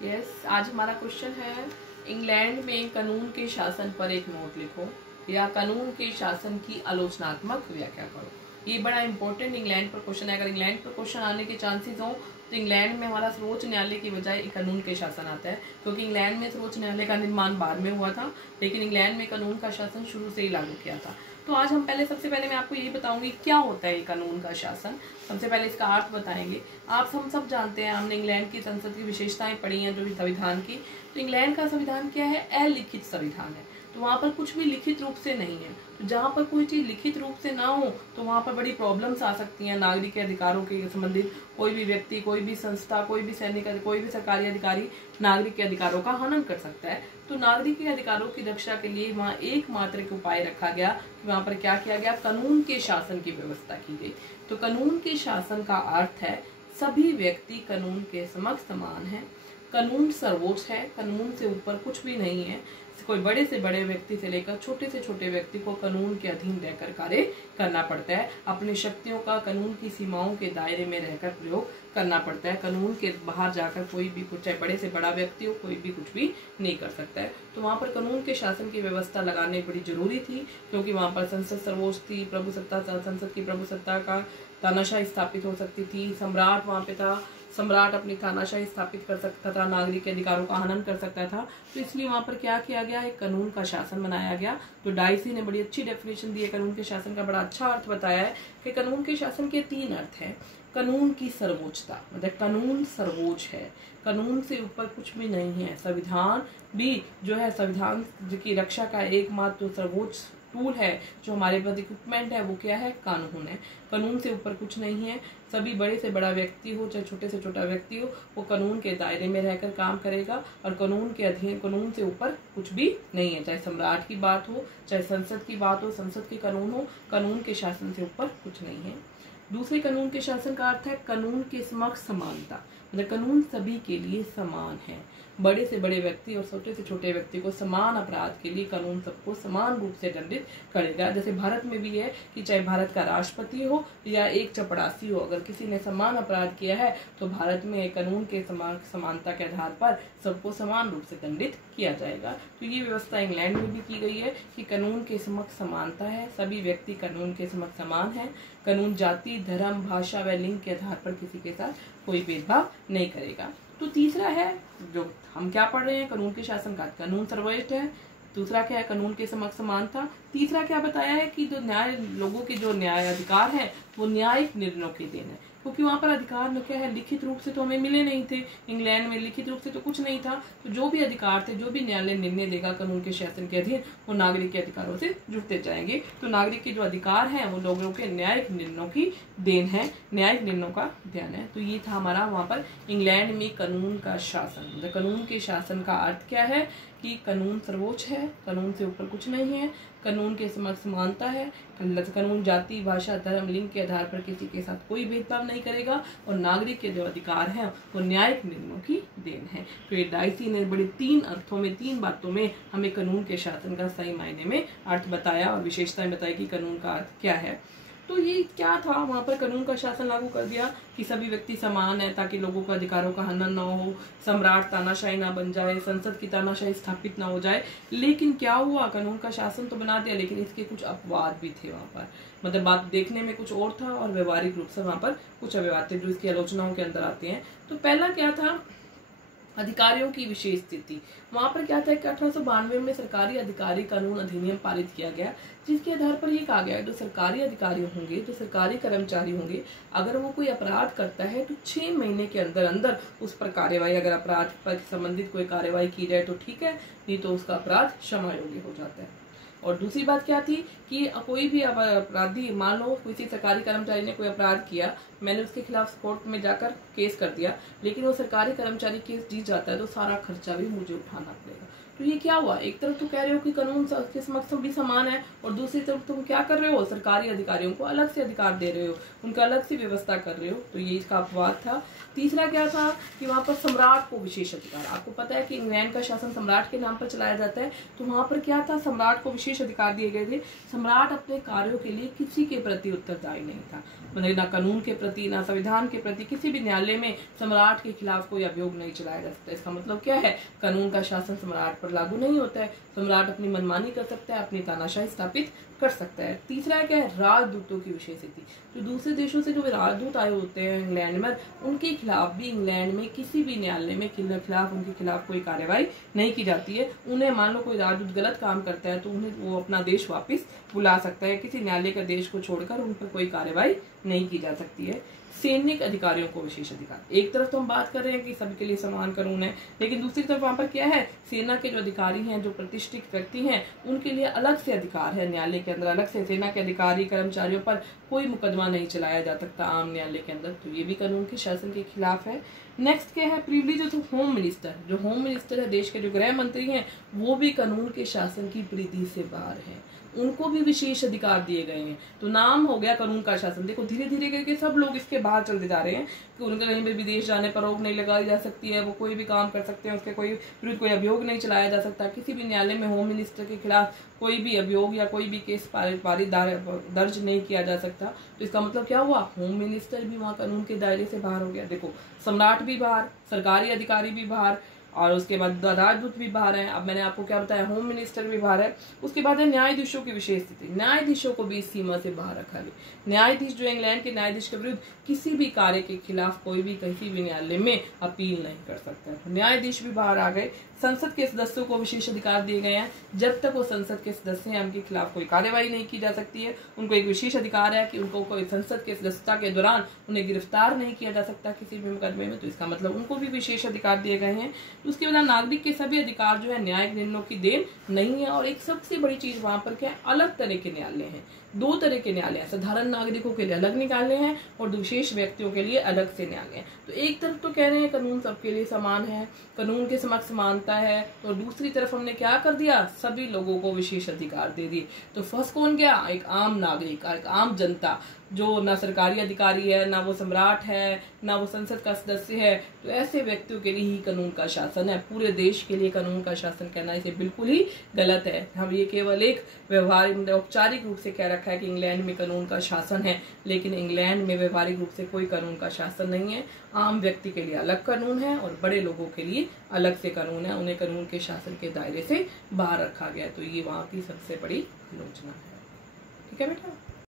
आज हमारा क्वेश्चन है, इंग्लैंड में कानून के शासन पर एक नोट लिखो या कानून के शासन की आलोचनात्मक व्याख्या करो। ये बड़ा इंपॉर्टेंट इंग्लैंड पर क्वेश्चन है। अगर इंग्लैंड पर क्वेश्चन आने के चांसेस हो तो इंग्लैंड में हमारा सर्वोच्च न्यायालय की बजाय कानून के शासन आता है, क्योंकि इंग्लैंड में सर्वोच्च न्यायालय का निर्माण बाद में हुआ था, लेकिन इंग्लैंड में कानून का शासन शुरू से ही लागू किया था। तो आज हम सबसे पहले मैं आपको यही बताऊंगी क्या होता है ये कानून का शासन। सबसे पहले इसका अर्थ बताएंगे। हम सब जानते हैं, हमने इंग्लैंड की संसद की विशेषताएं पढ़ी हैं, जो भी संविधान की। तो इंग्लैंड का संविधान क्या है? अलिखित संविधान है। तो वहाँ पर कुछ भी लिखित रूप से नहीं है। तो जहाँ पर कोई चीज लिखित रूप से ना हो तो वहाँ पर बड़ी प्रॉब्लम्स आ सकती हैं। नागरिक के अधिकारों के संबंधित कोई भी व्यक्ति, कोई भी संस्था, कोई भी सैनिक, कोई भी सरकारी अधिकारी नागरिक के अधिकारों का हनन कर सकता है। तो नागरिक के अधिकारों की रक्षा के लिए वहाँ एकमात्र एक उपाय रखा गया कि वहाँ पर क्या किया गया? कानून के शासन की व्यवस्था की गई। तो कानून के शासन का अर्थ है सभी व्यक्ति कानून के समक्ष समान है, कानून सर्वोच्च है, कानून से ऊपर कुछ भी नहीं है। कोई बड़े से बड़े व्यक्ति से लेकर छोटे से छोटे व्यक्ति को कानून के अधीन रहकर कार्य करना पड़ता है। अपनी शक्तियों का कानून की सीमाओं के दायरे में रहकर प्रयोग करना पड़ता है। कानून के बाहर जाकर कोई भी कुछ, चाहे बड़े से बड़ा व्यक्ति हो, कोई भी कुछ भी नहीं कर सकता है। तो वहाँ पर कानून के शासन की व्यवस्था लगाने बड़ी जरूरी थी, क्योंकि वहाँ पर संसद सर्वोच्च थी, प्रभुसत्ता, संसद की प्रभुसत्ता का तानाशाही स्थापित हो सकती थी। सम्राट वहाँ पे था, सम्राट अपनी तानाशाही स्थापित कर सकता था, नागरिक के अधिकारों का हनन कर सकता था। तो इसलिए वहां पर क्या किया गया? एक कानून का शासन बनाया गया। तो डाइसी ने बड़ी अच्छी डेफिनेशन दी है कानून के शासन का, बड़ा अच्छा अर्थ बताया है कि कानून के शासन के 3 अर्थ हैं। कानून की सर्वोच्चता, मतलब कानून सर्वोच्च है, कानून से ऊपर कुछ भी नहीं है। संविधान भी जो है, संविधान की रक्षा का एकमात्र सर्वोच्च टूल है, जो हमारे पास इक्विपमेंट है, वो क्या है? कानून है। कानून से ऊपर कुछ नहीं है। सभी बड़े से बड़ा व्यक्ति हो, चाहे छोटे से छोटा व्यक्ति हो, वो कानून के दायरे में रहकर काम करेगा और कानून के अधीन, कानून से ऊपर कुछ भी नहीं है। चाहे सम्राट की बात हो, चाहे संसद की बात हो, संसद के कानून हो, कानून के शासन से ऊपर कुछ नहीं है। दूसरे कानून के शासन का अर्थ है कानून के समक्ष समानता, मतलब कानून सभी के लिए समान है। बड़े से बड़े व्यक्ति और छोटे से छोटे व्यक्ति को समान अपराध के लिए कानून सबको समान रूप से दंडित करेगा। जैसे भारत में भी है कि चाहे भारत का राष्ट्रपति हो या एक चपरासी हो, अगर किसी ने समान अपराध किया है तो भारत में कानून के समानता के आधार पर सबको समान रूप से दंडित किया जाएगा। तो ये व्यवस्था इंग्लैंड में भी की गई है कि कानून के समक्ष समानता है, सभी व्यक्ति कानून के समक्ष समान है। कानून जाति, धर्म, भाषा व लिंग के आधार पर किसी के साथ कोई भेदभाव नहीं करेगा। तो तीसरा है, जो हम क्या पढ़ रहे हैं, कानून के शासन का कानून सर्वोच्च है। दूसरा क्या है? कानून के समक्ष समानता। तीसरा क्या बताया है कि जो न्याय, लोगों के जो न्याय अधिकार है वो न्यायिक निर्णयों के देन है, क्योंकि वहां पर अधिकार में क्या है? लिखित रूप से तो हमें मिले नहीं थे। इंग्लैंड में लिखित रूप से तो कुछ नहीं था। तो जो भी अधिकार थे, जो भी न्यायालय निर्णय देगा कानून के शासन के अधीन, वो नागरिक के अधिकारों से जुड़ते जाएंगे। तो नागरिक के जो अधिकार हैं वो लोगों के न्यायिक निर्णयों की देन है, न्यायिक निर्णयों का ध्यान है। तो ये था हमारा वहां पर इंग्लैंड में कानून का शासन। मतलब कानून के शासन का अर्थ क्या है कि कानून सर्वोच्च है, कानून से ऊपर कुछ नहीं है, कानून के समक्ष समानता है, कानून जाति, भाषा, धर्म, लिंग के आधार पर किसी के साथ कोई भेदभाव नहीं करेगा और नागरिक के जो अधिकार हैं वो न्यायिक निर्णयों की देन है। तो ये डाइसी ने बड़े 3 अर्थों में, 3 बातों में हमें कानून के शासन का सही मायने में अर्थ बताया और विशेषताएं बताई कि कानून का अर्थ क्या है। तो ये क्या था? वहां पर कानून का शासन लागू कर दिया कि सभी व्यक्ति समान है, ताकि लोगों के अधिकारों का हनन ना हो, सम्राट तानाशाही ना बन जाए, संसद की तानाशाही स्थापित ना हो जाए। लेकिन क्या हुआ? कानून का शासन तो बना दिया, लेकिन इसके कुछ अपवाद भी थे वहां पर। मतलब बात देखने में कुछ और था और व्यवहारिक रूप से वहां पर कुछ अपवाद थे जो इसकी आलोचनाओं के अंदर आते हैं। तो पहला क्या था? अधिकारियों की विशेष स्थिति। वहां पर क्या था कि 1892 में सरकारी अधिकारी कानून अधिनियम पारित किया गया, जिसके आधार पर ये कहा गया है जो सरकारी अधिकारी होंगे, जो सरकारी कर्मचारी होंगे, अगर वो कोई अपराध करता है तो 6 महीने के अंदर अंदर उस पर कार्यवाही, अगर अपराध पर संबंधित कोई कार्यवाही की जाए तो ठीक है, नहीं तो उसका अपराध क्षमा योग्य हो जाता है। और दूसरी बात क्या थी कि कोई भी अपराधी, मान लो किसी सरकारी कर्मचारी ने कोई अपराध किया, मैंने उसके खिलाफ कोर्ट में जाकर केस कर दिया, लेकिन वो सरकारी कर्मचारी केस जीत जाता है तो सारा खर्चा भी मुझे उठाना पड़ेगा। तो ये क्या हुआ, एक तरफ तो कह रहे हो कि कानून के समक्ष भी समान है और दूसरी तरफ तुम क्या कर रहे हो, सरकारी अधिकारियों को अलग से अधिकार दे रहे हो, उनका अलग से व्यवस्था कर रहे हो। तो ये इसका अपवाद था। तीसरा क्या था कि वहां पर सम्राट को विशेष अधिकार। आपको पता है कि इंग्लैंड का शासन सम्राट के नाम पर चलाया जाता है, तो वहां पर क्या था, सम्राट को विशेष अधिकार दिए गए थे। सम्राट अपने कार्यों के लिए किसी के प्रति उत्तरदायी नहीं था, मतलब ना कानून के प्रति ना संविधान के प्रति। किसी भी न्यायालय में सम्राट के खिलाफ कोई अभियोग नहीं चलाया जा सकता। इसका मतलब क्या है, कानून का शासन सम्राट पर लागू नहीं होता है। सम्राट अपनी मनमानी कर सकता है, अपनी तानाशाही स्थापित कर सकता है। तीसरा क्या है, राजदूतों की विशेष स्थिति। जो दूसरे देशों से जो राजदूत आए होते हैं इंग्लैंड में, उनके खिलाफ भी इंग्लैंड में किसी भी न्यायालय में उनके खिलाफ कोई कार्रवाई नहीं की जाती है। उन्हें मान लो कोई राजदूत गलत काम करता है तो उन्हें वो अपना देश वापस बुला सकता है। किसी न्यायालय का देश को छोड़कर उन पर कोई कार्रवाई नहीं की जा सकती है। सैनिक अधिकारियों को विशेष अधिकार। एक तरफ तो हम बात कर रहे हैं कि सबके लिए समान कानून है, लेकिन दूसरी तरफ वहां पर क्या है, सेना के जो अधिकारी हैं, जो प्रतिष्ठित व्यक्ति हैं, उनके लिए अलग से अधिकार है। न्यायालय के अंदर अलग से सेना के अधिकारी कर्मचारियों पर कोई मुकदमा नहीं चलाया जा सकता आम न्यायालय के अंदर। तो ये भी कानून के शासन के खिलाफ है। नेक्स्ट क्या है, प्रिविलेज ऑफ होम मिनिस्टर। जो होम मिनिस्टर है, देश के जो गृह मंत्री हैं, वो भी कानून के शासन की परिधि से बाहर है। उनको भी विशेष अधिकार दिए गए हैं। तो नाम हो गया कानून का शासन। देखो धीरे धीरे करके सब लोग इसके बाहर चलते जा रहे हैं कि उनका कहीं भी विदेश जाने पर रोक नहीं लगाई जा सकती है, वो कोई भी काम कर सकते हैं, उसके कोई विरुद्ध कोई अभियोग नहीं चलाया जा सकता। किसी भी न्यायालय में होम मिनिस्टर के खिलाफ कोई भी अभियोग या कोई भी केस दर्ज नहीं किया जा सकता। तो इसका मतलब क्या हुआ, होम मिनिस्टर भी वहाँ कानून के दायरे से बाहर हो गया। देखो सम्राट भी बाहर, सरकारी अधिकारी भी बाहर, और उसके बाद राजदूत भी बाहर है। अब मैंने आपको क्या बताया, होम मिनिस्टर भी बाहर है। उसके बाद है न्यायाधीशों की विशेष स्थिति। न्यायाधीशों को भी इस सीमा से बाहर रखा गया। न्यायाधीश जो इंग्लैंड के न्यायाधीश के विरुद्ध किसी भी कार्य के खिलाफ कोई भी किसी भी न्यायालय में अपील नहीं कर सकता है। न्यायाधीश भी बाहर आ गए। संसद के सदस्यों को विशेष अधिकार दिए गए हैं। जब तक वो संसद के सदस्य हैं, उनके खिलाफ कोई कार्यवाही नहीं की जा सकती है। उनको एक विशेष अधिकार है कि उनको कोई संसद के सदस्यता के दौरान उन्हें गिरफ्तार नहीं किया जा सकता किसी भी मुकदमे में। तो इसका मतलब उनको भी विशेष अधिकार दिए गए हैं। उसके बाद नागरिक के सभी अधिकार जो है न्यायिक निर्णयों की देन नहीं है। और एक सबसे बड़ी चीज वहां पर क्या है, अलग तरह के न्यायालय हैं। दो तरह के न्यायालय हैं, साधारण नागरिकों के लिए अलग न्यायालय हैं और विशेष व्यक्तियों के लिए अलग से न्यायालय हैं। तो एक तरफ तो कह रहे हैं कानून सबके लिए समान है, कानून के समक्ष समानता है, तो दूसरी तरफ हमने क्या कर दिया, सभी लोगों को विशेष अधिकार दे दिए। तो फर्स्ट कौन गया, एक आम नागरिक, एक आम जनता, जो ना सरकारी अधिकारी है, ना वो सम्राट है, ना वो संसद का सदस्य है। तो ऐसे व्यक्तियों के लिए ही कानून का शासन है। पूरे देश के लिए कानून का शासन कहना इसे बिल्कुल ही गलत है। हम ये केवल एक व्यवहारिक औपचारिक रूप से कह रखा है कि इंग्लैंड में कानून का शासन है, लेकिन इंग्लैंड में व्यवहारिक रूप से कोई कानून का शासन नहीं है। आम व्यक्ति के लिए अलग कानून है और बड़े लोगों के लिए अलग से कानून है। उन्हें कानून के शासन के दायरे से बाहर रखा गया। तो ये वहाँ की सबसे बड़ी आलोचना है। ठीक है बेटा।